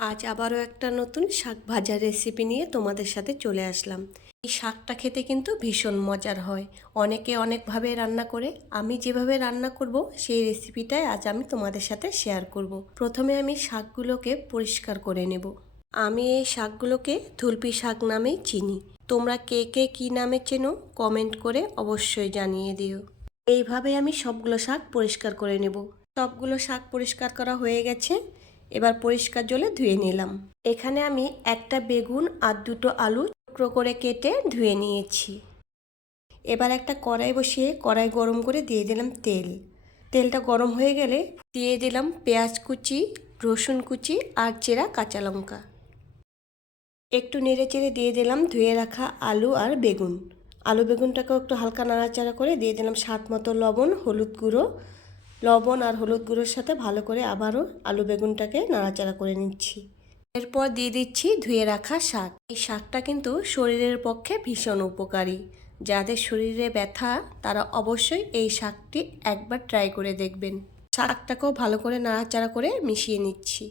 আজ আবারও একটা নতুন শাক ভাজার রেসিপি নিয়ে তোমাদের সাথে চলে আসলাম। এই শাকটা খেতে কিন্তু ভীষণ মজার হয়। অনেকে অনেকভাবে রান্না করে, আমি যেভাবে রান্না করব সেই রেসিপিটাই আজ আমি তোমাদের সাথে শেয়ার করব। প্রথমে আমি শাকগুলোকে পরিষ্কার করে নেব। আমি এই শাকগুলোকে থুলপি শাক নামেই চিনি। তোমরা কে কে কী নামে চেনো কমেন্ট করে অবশ্যই জানিয়ে দিও। এইভাবে আমি সবগুলো শাক পরিষ্কার করে নেব। সবগুলো শাক পরিষ্কার করা হয়ে গেছে। এবার পরিষ্কার জলে ধুয়ে নিলাম। এখানে আমি একটা বেগুন আর দুটো আলু টুকরো করে কেটে ধুয়ে নিয়েছি। এবার একটা কড়াই বসিয়ে কড়াই গরম করে দিয়ে দিলাম তেল। তেলটা গরম হয়ে গেলে দিয়ে দিলাম পেঁয়াজ কুচি, রসুন কুচি আর চেরা কাঁচা লঙ্কা। একটু নেড়ে চেড়ে দিয়ে দিলাম ধুয়ে রাখা আলু আর বেগুন। আলু বেগুনটাকেও একটু হালকা নাড়াচাড়া করে দিয়ে দিলাম স্বাদ মতো লবণ, হলুদ গুঁড়ো লবণ আর হলুদ গুঁড়োর সাথে ভালো করে আবারও আলু বেগুনটাকে নাড়াচাড়া করে নিচ্ছি। এরপর দিয়ে দিচ্ছি ধুয়ে রাখা শাক। এই শাকটা কিন্তু শরীরের পক্ষে ভীষণ উপকারী। যাদের শরীরে ব্যথা, তারা অবশ্যই এই শাকটি একবার ট্রাই করে দেখবেন। শাকটাকেও ভালো করে নাড়াচাড়া করে মিশিয়ে নিচ্ছি।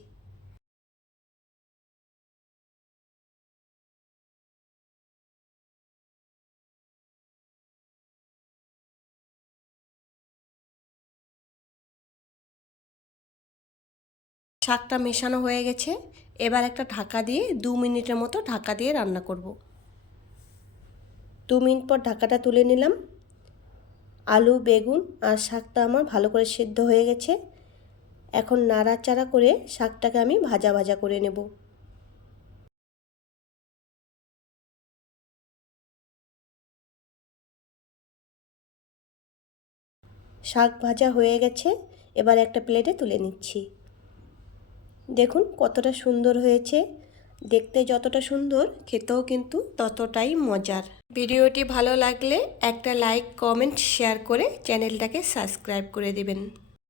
শাকটা মেশানো হয়ে গেছে। এবার একটা ঢাকা দিয়ে দু মিনিটের মতো ঢাকা দিয়ে রান্না করব। দু মিনিট পর ঢাকাটা তুলে নিলাম। আলু, বেগুন আর শাকটা আমার ভালো করে সেদ্ধ হয়ে গেছে। এখন নাড়াচাড়া করে শাকটাকে আমি ভাজা ভাজা করে নেব। শাক ভাজা হয়ে গেছে। এবার একটা প্লেটে তুলে নিচ্ছি। দেখুন কতটা সুন্দর হয়েছে। দেখতে যতটা সুন্দর, খেতেও কিন্তু ততটাই মজার। ভিডিওটি ভালো লাগলে একটা লাইক, কমেন্ট, শেয়ার করে চ্যানেলটাকে সাবস্ক্রাইব করে দেবেন।